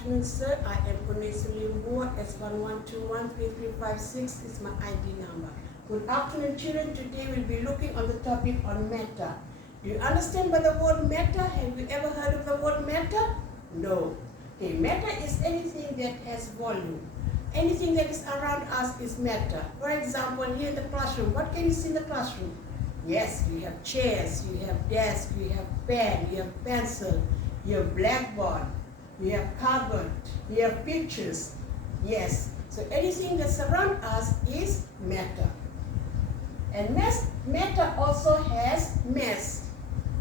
afternoon, sir. I am Onesuli Mbua, S11213356 is my ID number. Good afternoon, children. Today we'll be looking on the topic on matter. Do you understand by the word matter? Have you ever heard of the word matter? No. Okay, matter is anything that has volume. Anything that is around us is matter. For example, here in the classroom, what can you see in the classroom? Yes, you have chairs, you have desks, you have pen, you have pencil, you have blackboard, you have cupboard, you have pictures. Yes, so anything that surrounds us is matter. And matter also has mass.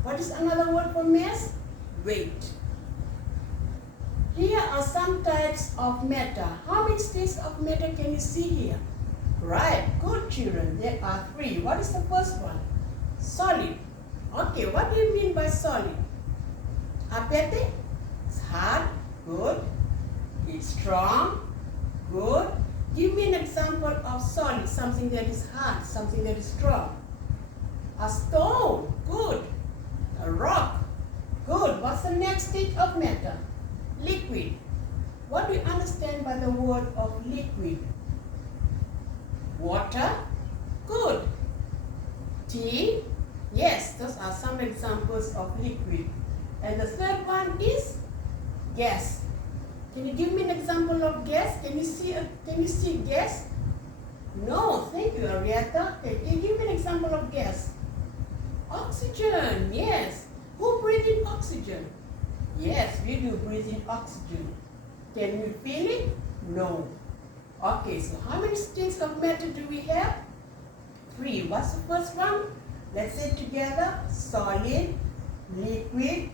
What is another word for mass? Weight. Here are some types of matter. How many states of matter can you see here? Right, good children. There are 3. What is the first one? Solid. Okay, what do you mean by solid? Apete? It's hard. Good. It's strong. Good. Give me an example of solid, something that is hard, something that is strong. A stone. Good. A rock. Good. What's the next state of matter? Liquid. What do you understand by the word of liquid? Water. Good. Tea. Yes, those are some examples of liquid. And the third one is gas. Can you give me an example of gas? Can you see gas? No, thank you, Arietta. Okay, can you give me an example of gas? Oxygen, yes. Who breathes in oxygen? Yes, we do breathe in oxygen. Can we feel it? No. Okay, so how many states of matter do we have? 3. What's the first one? Let's say together. Solid, liquid,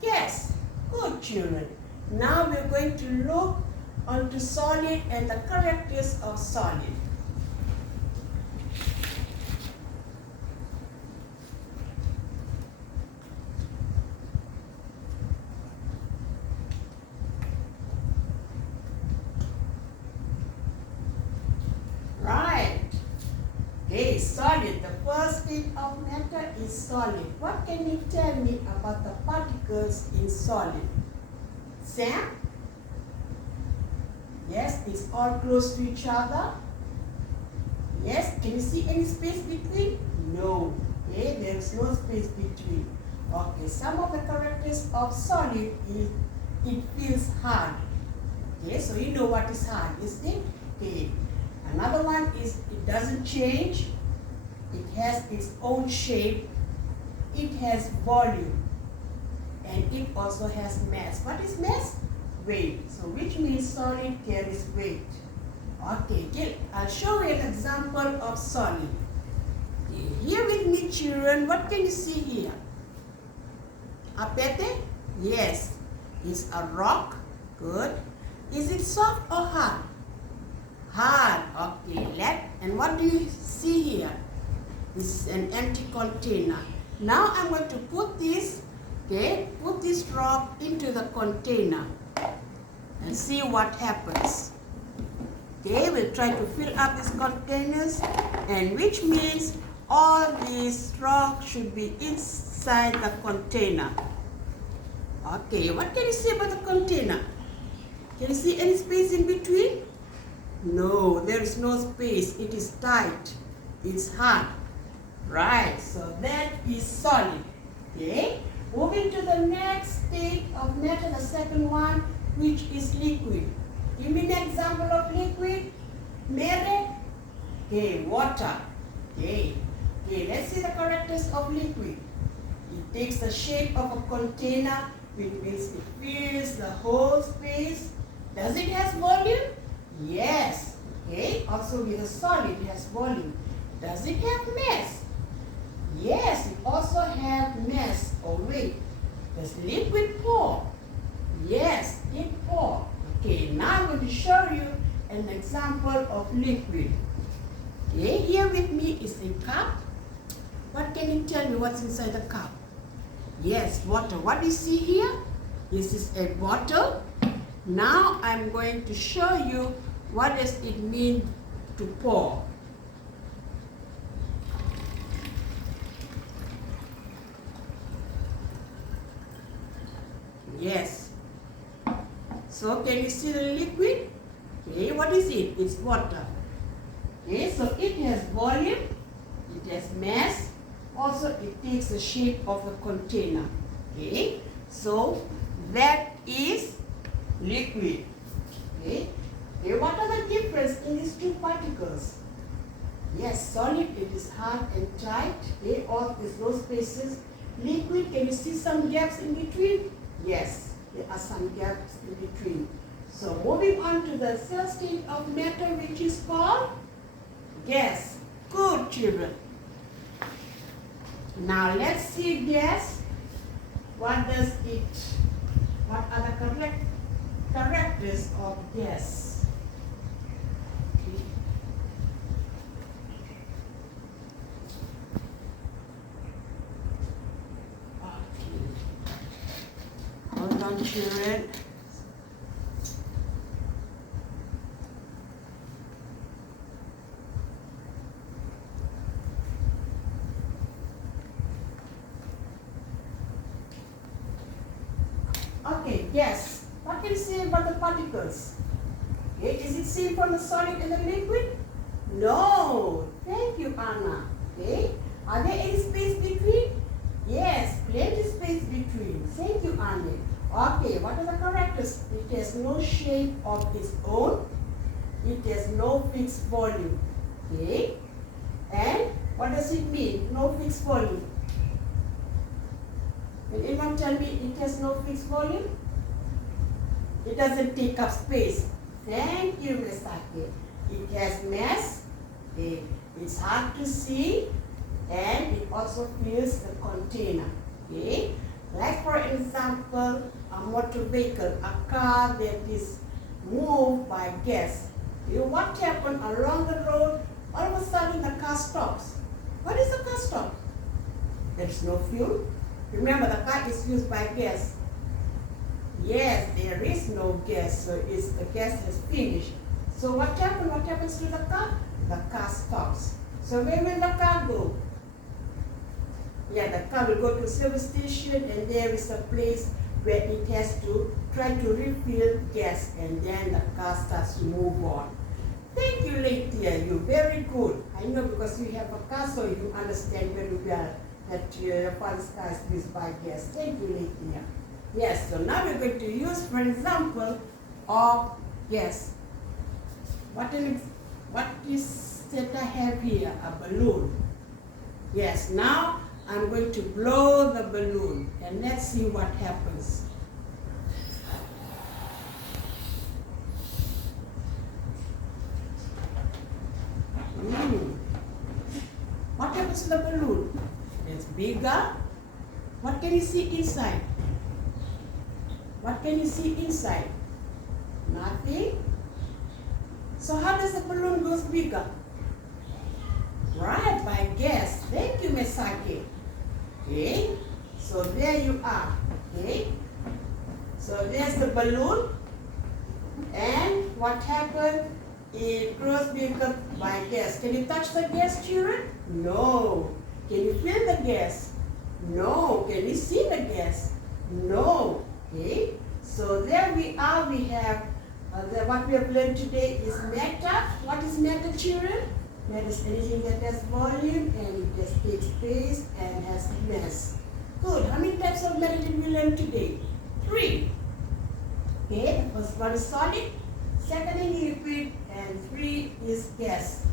gas. Good children. Now we're going to look onto solid and the characteristics of solid. Okay, solid. The first state of matter is solid. What can you tell me about the particles in solid? Sand? Yes, it's all close to each other. Yes, can you see any space between? No. Okay, there is no space between. Okay, some of the characteristics of solid is it feels hard. Okay, so you know what is hard, isn't it? Okay. Another one is it doesn't change. It has its own shape. It has volume. And it also has mass. What is mass? Weight. So which means solid carries weight. Okay, I'll show you an example of solid. Okay, here with me, children, what can you see here? Apete? Yes. It's a rock. Good. Is it soft or hard? Hard. Okay, and what do you see here? This is an empty container. Now I'm going to put this rock into the container and see what happens. Okay, we'll try to fill up these containers, and which means all these rocks should be inside the container. Okay, what can you see about the container? Can you see any space in between? No, there is no space. It is tight. It's hard. Right, so that is solid. Okay, moving to the next state of matter, the second one, which is liquid. Give me an example of liquid. Mere? Okay, water. Okay, let's see the characteristics of liquid. It takes the shape of a container, which means it fills the whole space. Does it have volume? Yes. Okay, also with a solid, it has volume. Does it have mass? Yes, it also has mass or weight. Does liquid pour? Yes, it pour. Okay, now I'm going to show you an example of liquid. Okay, here with me is a cup. What can you tell me what's inside the cup? Yes, water. What do you see here? This is a bottle. Now I'm going to show you what does it mean to pour. Yes. So can you see the liquid? Okay, what is it? It's water. Okay, so it has volume, it has mass, also it takes the shape of a container. Okay, so that is liquid. Okay, okay, what are the difference in these two particles? Yes, solid, it is hard and tight. Okay, all there's no spaces. Liquid, can you see some gaps in between? Yes, there are some gaps in between. So moving on to the third state of matter, which is called gas. Good, children. Now let's see gas. What does it, what are the correct characters of gas? Okay. Hold on, children. Okay, gas. What can you say about the particles? Okay, is it same from the solid and the liquid? No. Thank you, Anna. Okay. Are there any space between? Yes, plenty space between. Thank you, Anna. Okay, what are the characters? It has no shape of its own. It has no fixed volume. Okay. And what does it mean? No fixed volume. Can anyone tell me it has no fixed volume? It doesn't take up space. Thank you, Ms. Sake. It has mass. It's hard to see, and it also fills the container. Okay? Like for example, a motor vehicle, a car that is moved by gas. You know what happened along the road? All of a sudden the car stops. What is the car stop? There is no fuel. Remember, the car is used by gas. Yes, there is no gas, so the gas has finished. So what happened? What happens to the car? The car stops. So where will the car go? Yeah, the car will go to a service station, and there is a place where it has to try to refill gas, and then the car starts to move on. Thank you, Leithia. You're very good. I know because you have a car, so you understand very well that your father's car is used by gas. Thank you, Leithia. Yes, so now we're going to use, for example, of gas. What is that I have here? A balloon. Yes, now I'm going to blow the balloon, and let's see what happens. What happens to the balloon? It's bigger. What can you see inside? What can you see inside? Nothing. So how does the balloon go bigger? Right, by gas. Thank you, Ms. Sake. Okay, so there you are. Okay, so there's the balloon, and what happened? It grows bigger by gas. Can you touch the gas, children? No. Can you feel the gas? No. Can you see the gas? No. Okay, so there we are. We have what we have learned today is matter. What is matter, children? Matter is anything that has volume and it has takes space and has mass. Good. How many types of matter did we learn today? 3. Okay, the first one is solid, second is liquid, and 3 is gas.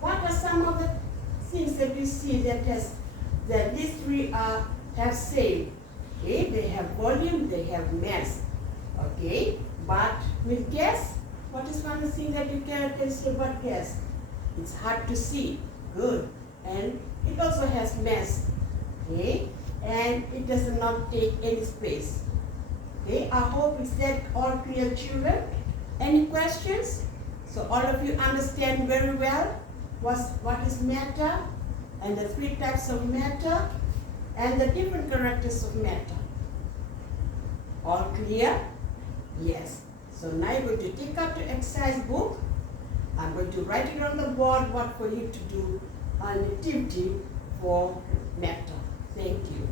What are some of the things that you see that these 3 have same? Okay, they have volume, they have mass. Okay, but with gas, what is one thing that you can say about gas? It's hard to see. Good. And it also has mass. Okay, and it does not take any space. Okay, I hope it's that all clear, children. Any questions? So all of you understand very well what is matter and the 3 types of matter and the different characters of matter. All clear? Yes. So now you're going to take out your exercise book. I'm going to write it on the board what for you to do an activity for matter. Thank you.